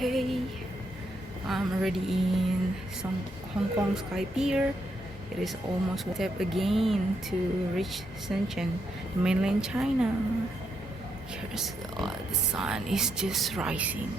Okay, I'm already in some Hong Kong Sky Pier. It is almost one step again to reach Shenzhen, mainland China. Here's the sun is just rising.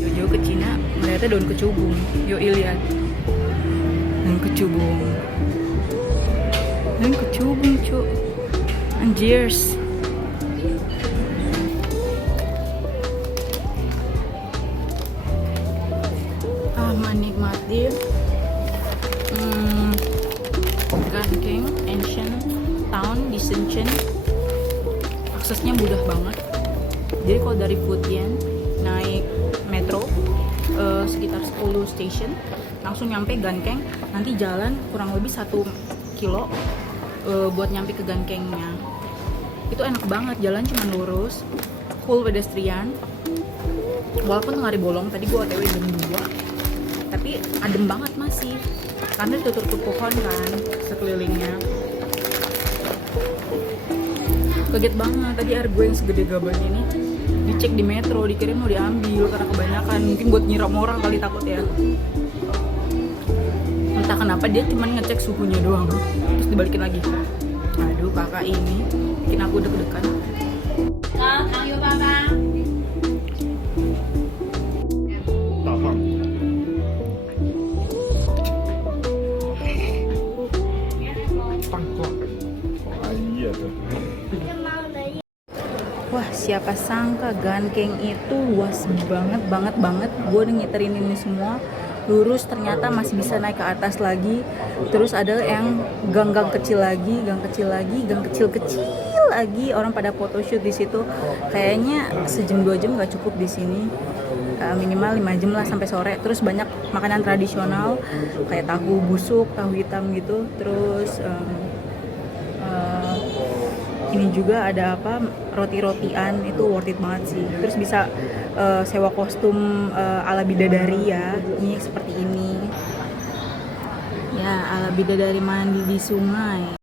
Jauh-jauh ke Cina melihatnya daun kecubung. Yuk lihat daun kecubung. Daun kecubung cu. Anjirs. Menikmati Ganking Ancient Town di Shenzhen. Aksesnya mudah banget. Jadi kalau dari Futian naik metro sekitar 10 station langsung nyampe Ganking. Nanti jalan kurang lebih 1 kilo buat nyampe ke Gankengnya. Itu enak banget, jalan cuma lurus, full pedestrian. Walaupun tengah hari bolong, tadi gua OTW jam 2, tapi adem banget masih karena ditutup pohon kan sekelilingnya. Kaget banget, tadi air gue yang segede gaban ini dicek di metro, dikira mau diambil karena kebanyakan, mungkin buat nyiram orang kali, takut ya. Entah kenapa dia cuma ngecek suhunya doang terus dibalikin lagi. Aduh, kakak ini bikin aku deg-degan. Wah, siapa sangka Ganking itu luas banget. Gue udah ngiterin ini semua lurus, ternyata masih bisa naik ke atas lagi. Terus ada yang gang-gang kecil lagi, gang kecil lagi. Orang pada photoshoot di situ. Kayaknya sejam 2 jam nggak cukup di sini. Minimal 5 jam lah sampai sore. Terus banyak makanan tradisional kayak tahu busuk, tahu hitam gitu. Terus ini juga ada apa, roti-rotian, itu worth it banget sih. Terus bisa sewa kostum ala bidadari ya, ini seperti ini ya, ala bidadari mandi di sungai.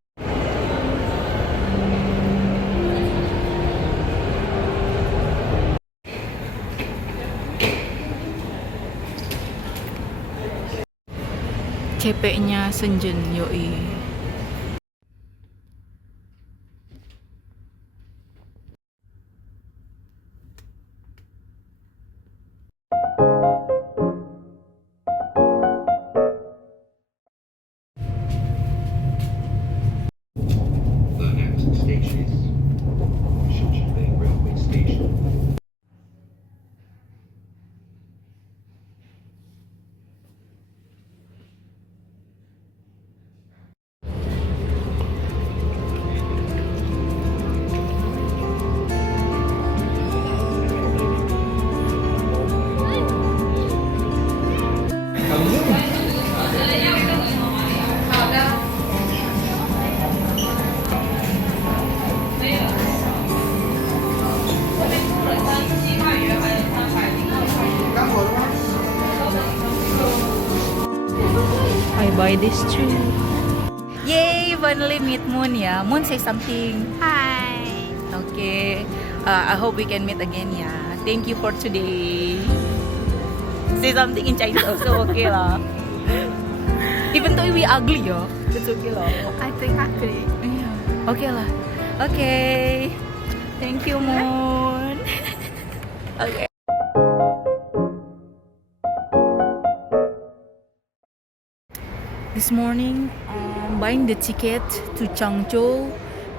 CP-nya Shenzhen, yoi. enjoy this trip. Yay, finally meet Moon ya. Moon say something. Hi. Okay, I hope we can meet again ya. Thank you for today. Say something in Chinese also okay lah. Even though we ugly ya, it's okay lah. I think ugly. Yeah. Okay lah. Okay. Thank you Moon. Okay. This morning, I'm buying the ticket to Changzhou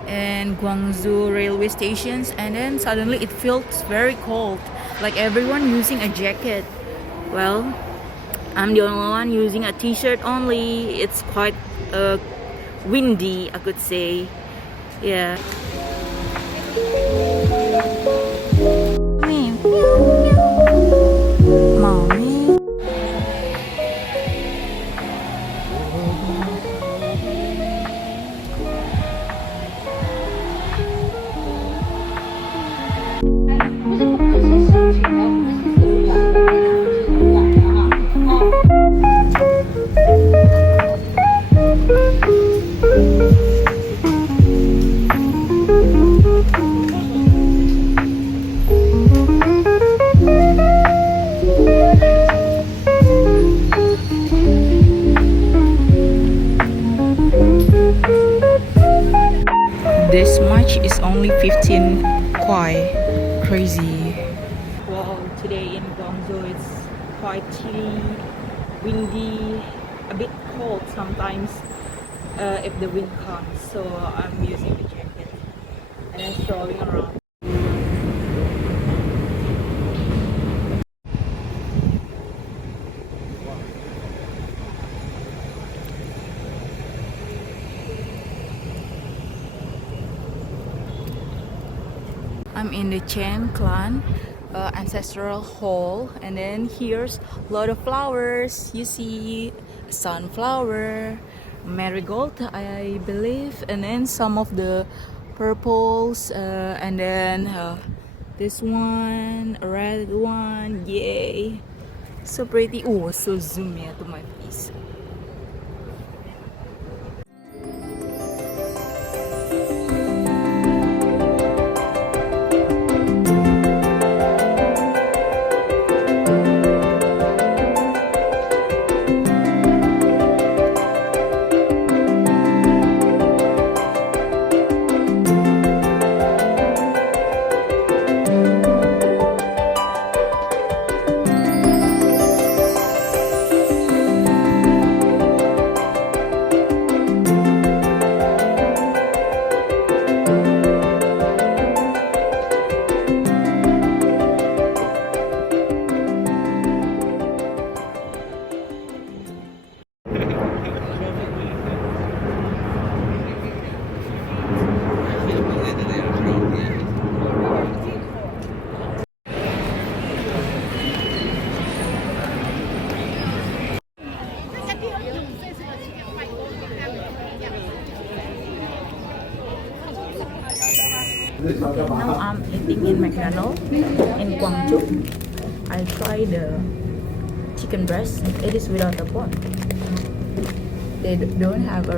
and Guangzhou railway stations, and then suddenly it feels very cold, like everyone using a jacket. Well, I'm the only one using a t-shirt only. It's quite windy, I could say. Yeah. Mommy. This much is only 15 kwai. Crazy. Well, today in Guangzhou it's quite chilly, windy, a bit cold sometimes if the wind comes. So I'm using the jacket and then strolling around. I'm in the Chen clan ancestral hall, and then here's a lot of flowers. You see sunflower, marigold, I believe, and then some of the purples, and then this one, a red one. Yay! So pretty. Oh, so zoom to my face. Now I'm eating in McDonald's in Guangzhou. I try the chicken breast. It is without a pork. They don't have a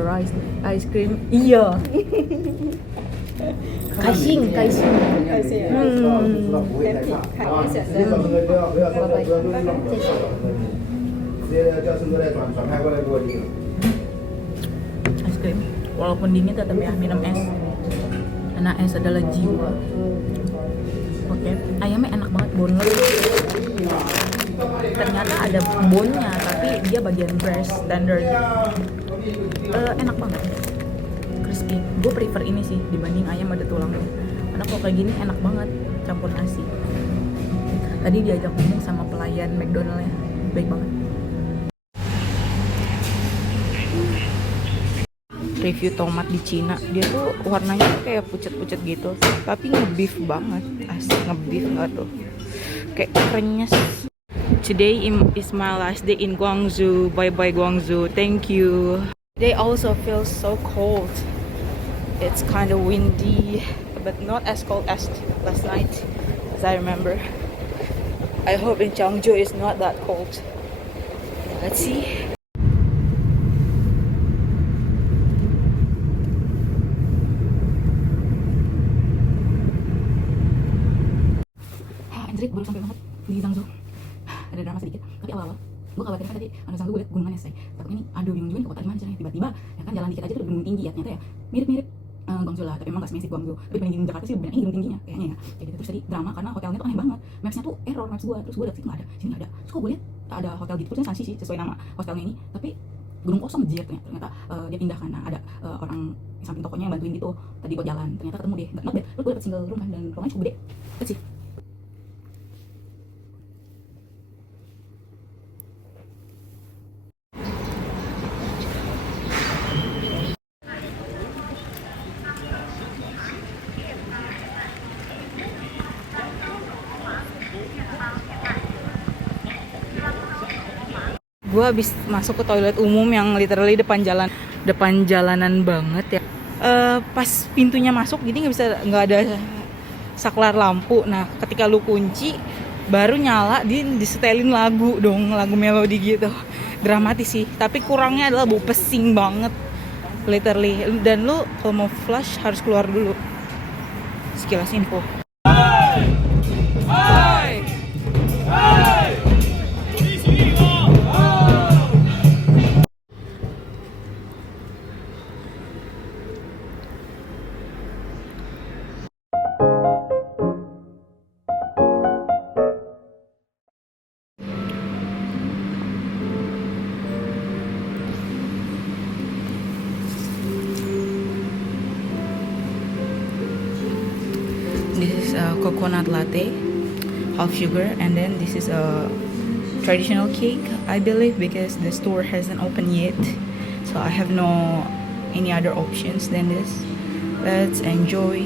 ice cream. Yeah. Kaixin. Ice cream. Walaupun dingin tetap ya minum es. Karena es adalah jiwa. Oke, ayamnya enak banget, boneless. Ternyata ada bone-nya, tapi dia bagian breast standard. Enak banget, crispy. Gue prefer ini sih dibanding ayam ada tulangnya. Karena kalau kayak gini enak banget, campur nasi. Tadi diajak ngomong sama pelayan McDonald-nya, baik banget. Review tomat di Cina, dia tuh warnanya kayak pucat-pucat gitu, tapi ngebeef banget, asli ngebeef nggak tuh, kayak krenyes. Today is my last day in Guangzhou. Bye bye Guangzhou, thank you. Today also feels so cold. It's kind of windy, but not as cold as last night, as I remember. I hope in Changzhou it's not that cold. Let's see. anjrit baru sampai banget di Zhangzhou. Ada drama sedikit, tapi awal-awal gue khawatir kan tadi ada Zhangzhou, gue liat gunungannya say. Takutnya nih, aduh bingung juga nih kota di mana caranya. Tiba-tiba ya kan jalan dikit aja tuh gunung tinggi ya, ternyata ya mirip-mirip Guangzhou lah, tapi emang gak semesif Guangzhou. Tapi bandingin Jakarta sih banyak gunung tingginya kayaknya ya. Kayak gitu. Terus tadi drama karena hotelnya tuh aneh banget. Mapsnya tuh error, maps gue. Terus gue liat situ nggak ada, sini nggak ada. Terus kok gue liat ada hotel gitu, terusnya Sanxi sih sesuai nama hostelnya ini. Tapi gunung kosong jir ternyata dia pindah karena ada orang samping tokonya yang bantuin gitu. Tadi buat jalan, ternyata ketemu deh. Not bad. Terus gue dapet single room kan, dan rumahnya cukup gede. Let's see. Gue habis masuk ke toilet umum yang literally depan jalanan banget ya. Pas pintunya masuk jadi nggak ada saklar lampu. Nah ketika lu kunci baru nyala, disetelin lagu melodi gitu. Dramatis sih, tapi kurangnya adalah bau pesing banget literally. Dan lu kalau mau flush harus keluar dulu. Sekilas info. Hai. Hai. This is a coconut latte, half sugar, and then this is a traditional cake, I believe, because the store hasn't opened yet, so I have no any other options than this. Let's enjoy.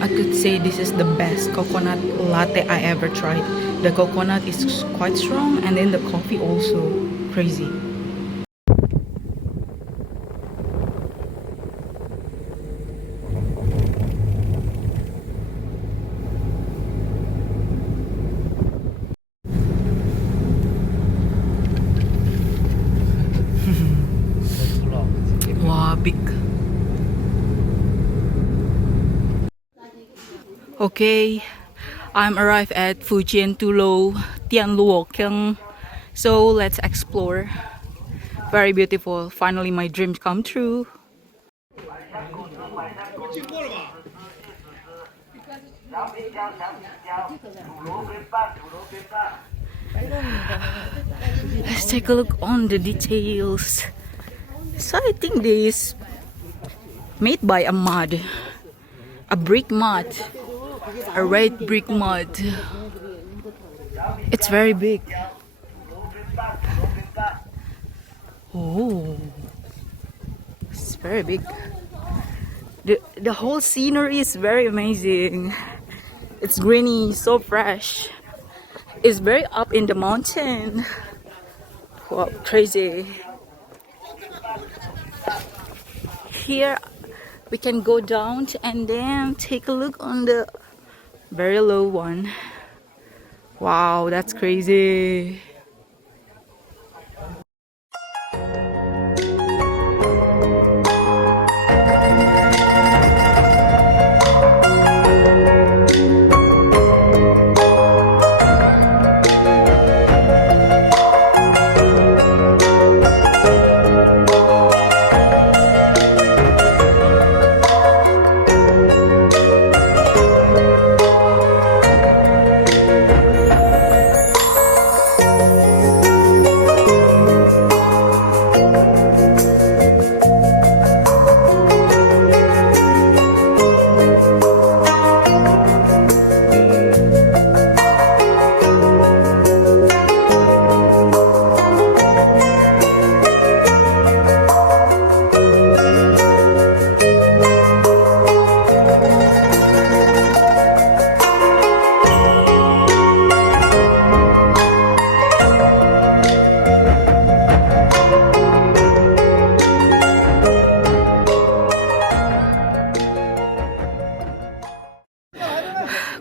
I could say this is the best coconut latte I ever tried. The coconut is quite strong, and then the coffee also crazy. Wow, big. Okay, I'm arrived at Fujian Tulo Tianluoking. So let's explore. Very beautiful. Finally, my dreams come true. Let's take a look on the details. So I think this made by a mud, a brick mud, a red brick mud. It's very big. Oh, it's very big. The whole scenery is very amazing. It's greeny, so fresh. It's very up in the mountain. Wow, crazy. Here we can go down and then take a look on the very low one. Wow, that's crazy.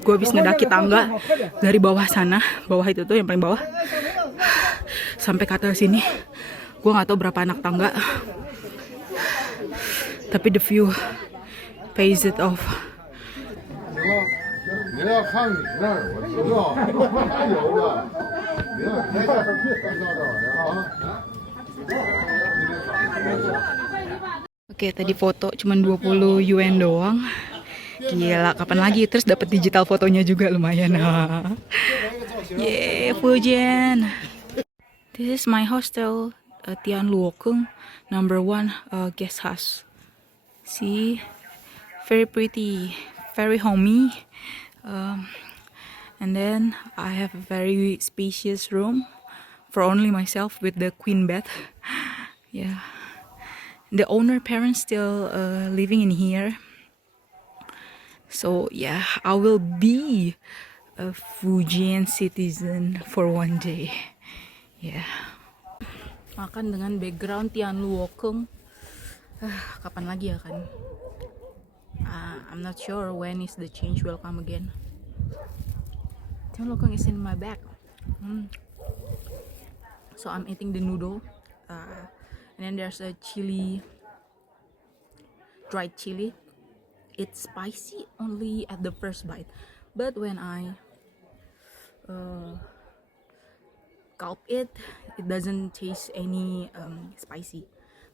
Gue habis ngedaki tangga dari bawah sana, bawah itu tuh yang paling bawah, sampai ke atas sini. Gue nggak tahu berapa anak tangga, tapi the view pays it off. 你要看你那儿，我知道，太油了。别别到这儿，别到这儿啊！ Oke, tadi foto cuma 20 yuan doang. Gila, kapan lagi? Terus dapat digital fotonya juga lumayan. Yeah, Fujian. This is my hostel, Tianluokung, #1 guest house. See, very pretty, very homey. And then I have a very spacious room for only myself with the queen bed. Yeah. The owner parents still living in here. So yeah, I will be a Fujian citizen for one day. Yeah. Makan dengan background Tianluokung. Kapan lagi ya kan? I'm not sure when is the change will come again. Tianluokung is in my bag. So I'm eating the noodle. And then there's a chili, dried chili. It's spicy only at the first bite, but when I gulp it, it doesn't taste any spicy.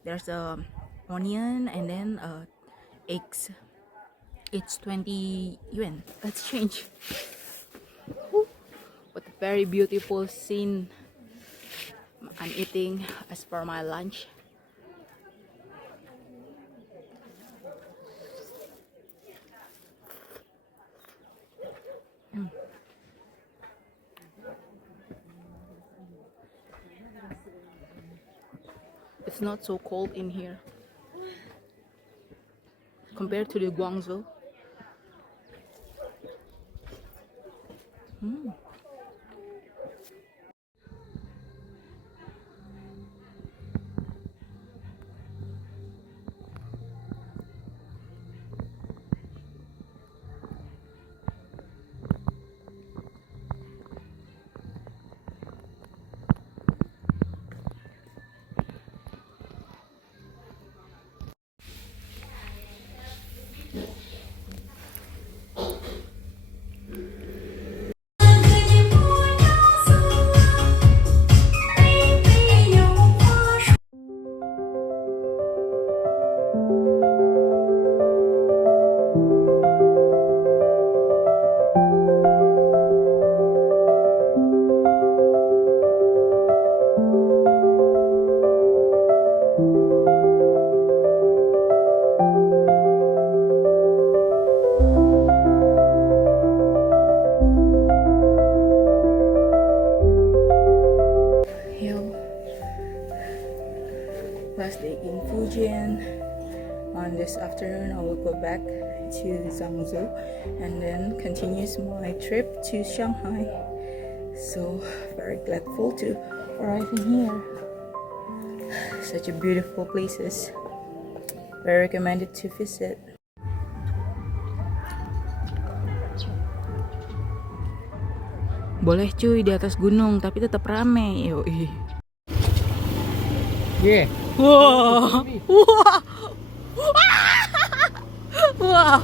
There's a onion and then eggs. It's 20 yuan. Let's change. What a very beautiful scene I'm eating as for my lunch. It's not so cold in here compared to the Guangzhou. Last day in Fujian. On this afternoon, I will go back to Zhangzhou and then continues my trip to Shanghai. So very grateful to arrive in here. Such a beautiful places. Very recommended to visit. Boleh cuy di atas gunung, tapi tetap rame. Yoi. Yeah. Wah. Wah. Wah.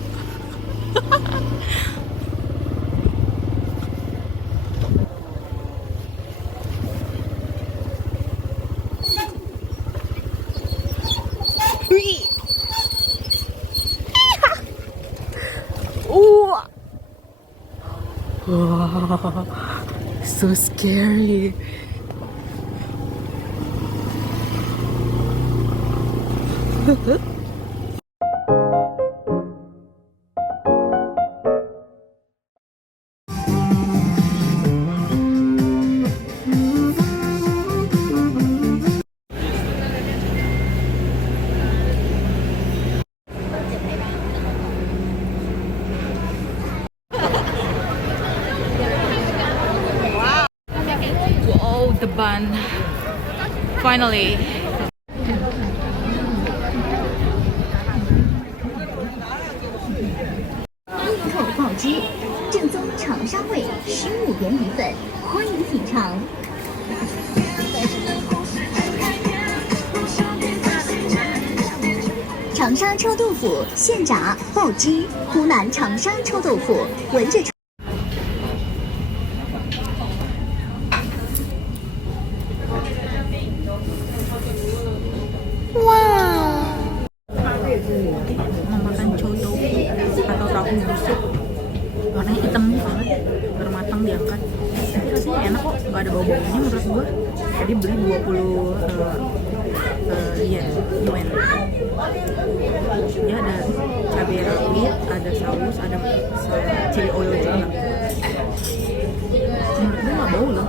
Wow, so scary. Wow, the bun. Finally. 口爆汁，正宗厂商味，15元一份，欢迎品尝。长沙臭豆腐现炸爆汁，湖南长沙臭豆腐闻着。tahu busuk, warnanya hitam banget, baru matang diangkat. Tapi rasanya enak kok, nggak ada bau-baunya menurut gue. Jadi beli 20 yuan. Dia ada cabai rawit, ada saus, ada chili oil juga. Menurut gue nggak bau loh,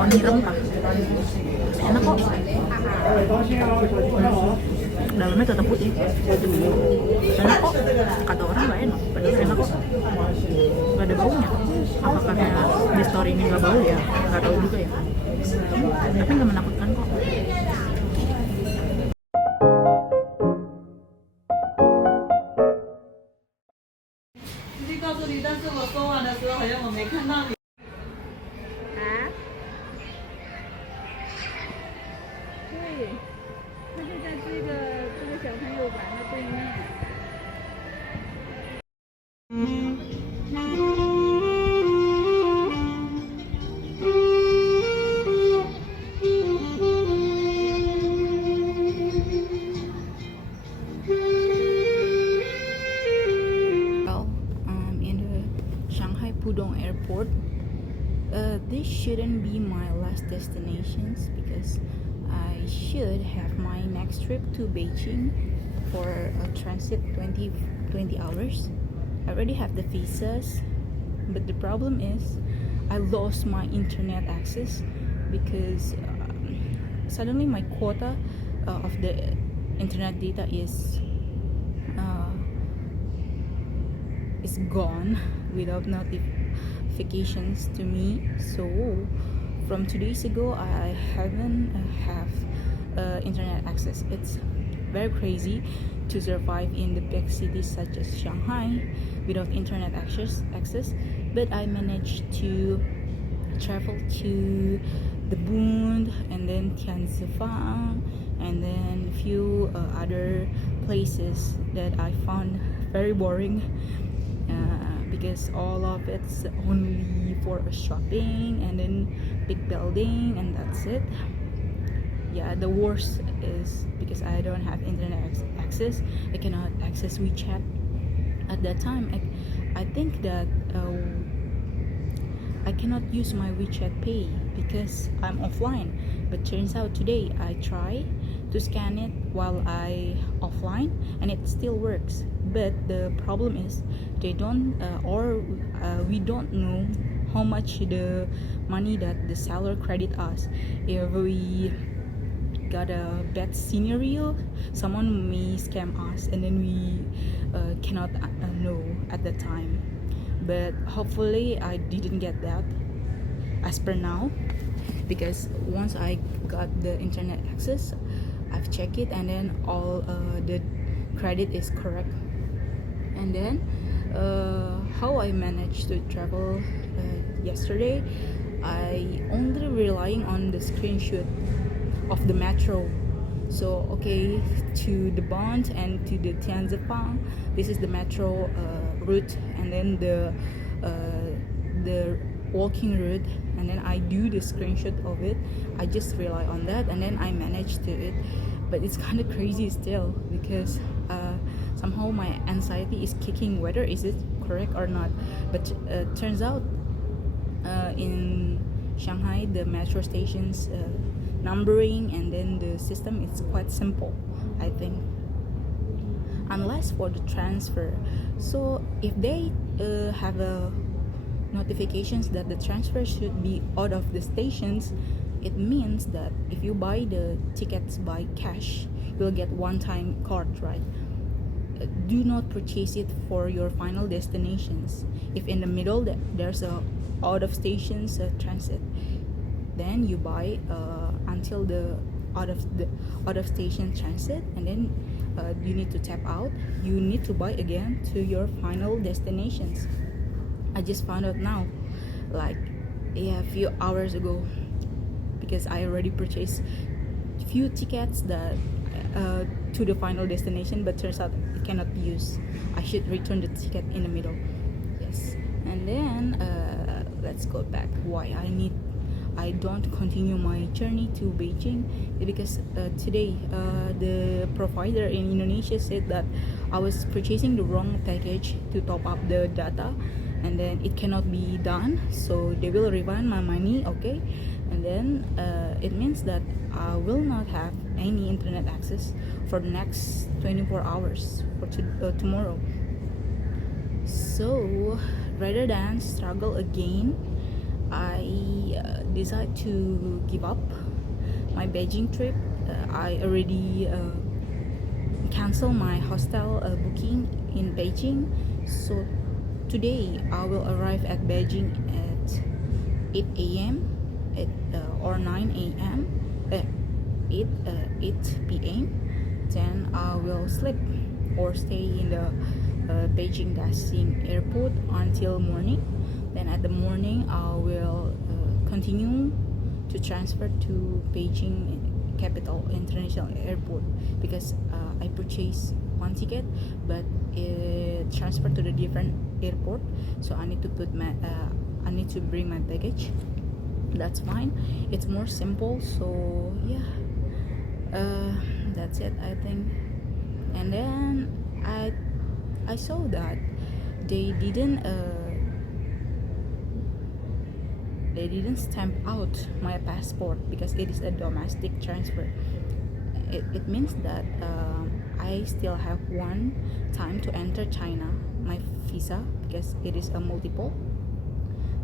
wangi rempah. Enak kok. Dalamnya tetap putih. Enak kok. Kata orang nggak enak, padahal enak kok. Nggak ada baunya. Apa karena di story ini nggak bau ya? Nggak tahu juga ya. Tapi nggak menakutkan kok. Well, I'm in the Shanghai Pudong Airport. This shouldn't be my last destinations because I should have my next trip to Beijing for a transit 20 hours. I already have the visas, but the problem is I lost my internet access because suddenly my quota of the internet data is gone without notifications to me. So from 2 days ago I haven't have internet access. It's very crazy to survive in the big cities such as Shanghai without internet access, but I managed to travel to the Bund and then Tianzifang and then a few other places that I found very boring because all of it's only for shopping and then big building and that's it. Yeah, the worst is because I don't have internet access. I cannot access WeChat. At that time, I think that I cannot use my WeChat Pay because I'm offline. But turns out today I try to scan it while I offline and it still works. But the problem is they don't we don't know how much the money that the seller credit us. If we got a bad scenario, someone may scam us and then we cannot know at the time. But hopefully I didn't get that as per now, because once I got the internet access, I've checked it and then all the credit is correct. And then how I managed to travel yesterday, I only relying on the screenshot of the metro. So okay, to the Bund and to the Tianzifang, this is the metro route, and then the walking route, and then I do the screenshot of it. I just rely on that and then I manage to it. But it's kind of crazy still because somehow my anxiety is kicking whether is it correct or not. But turns out in Shanghai the metro stations numbering and then the system is quite simple, I think, unless for the transfer. So if they have a notifications that the transfer should be out of the stations, it means that if you buy the tickets by cash, you'll get one-time card, right? Do not purchase it for your final destinations. If in the middle there's a out of stations transit, then you buy until the out of station transit, and then you need to tap out. You need to buy again to your final destinations. I just found out now, like a few hours ago, because I already purchased few tickets that to the final destination, but turns out it cannot be used. I should return the ticket in the middle. Yes, and then let's go back. Why I need I don't continue my journey to Beijing because today the provider in Indonesia said that I was purchasing the wrong package to top up the data, and then it cannot be done, so they will refund my money. Okay, and then it means that I will not have any internet access for the next 24 hours for tomorrow. So rather than struggle again, I decide to give up my Beijing trip. I already cancel my hostel booking in Beijing, so today I will arrive at Beijing at 8 a.m. Or 9 a.m. 8 p.m. Then I will sleep or stay in the Beijing Daxing airport until morning. Then at the morning I will continue to transfer to Beijing Capital International Airport because I purchased one ticket, but it transferred to the different airport, so I need to bring my baggage. That's fine, it's more simple. So yeah, that's it, I think. And then I saw that they didn't stamp out my passport because it is a domestic transfer. It means that I still have one time to enter China, my visa, because it is a multiple.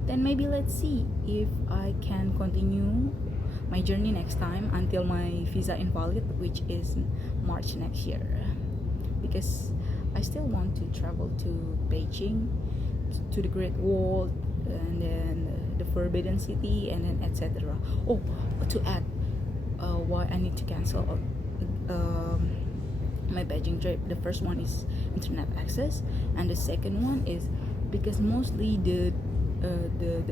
Then maybe let's see if I can continue my journey next time until my visa invalid, which is March next year, because I still want to travel to Beijing, to the Great Wall, and then the Forbidden City, and then etc. Oh, to add why I need to cancel my Beijing trip. The first one is internet access, and the second one is because mostly the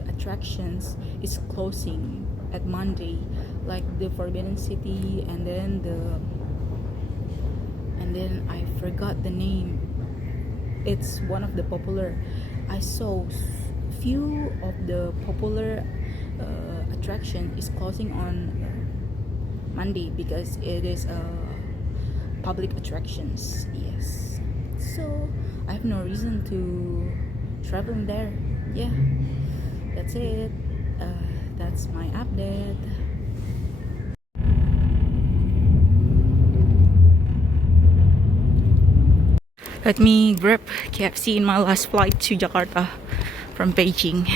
attractions is closing at Monday, like the Forbidden City, and then I forgot the name. It's one of the popular. I saw few of the popular attraction is closing on Monday because it is public attractions. Yes, so I have no reason to travel there. Yeah, that's it. That's my update. Let me grab KFC in my last flight to Jakarta from Beijing.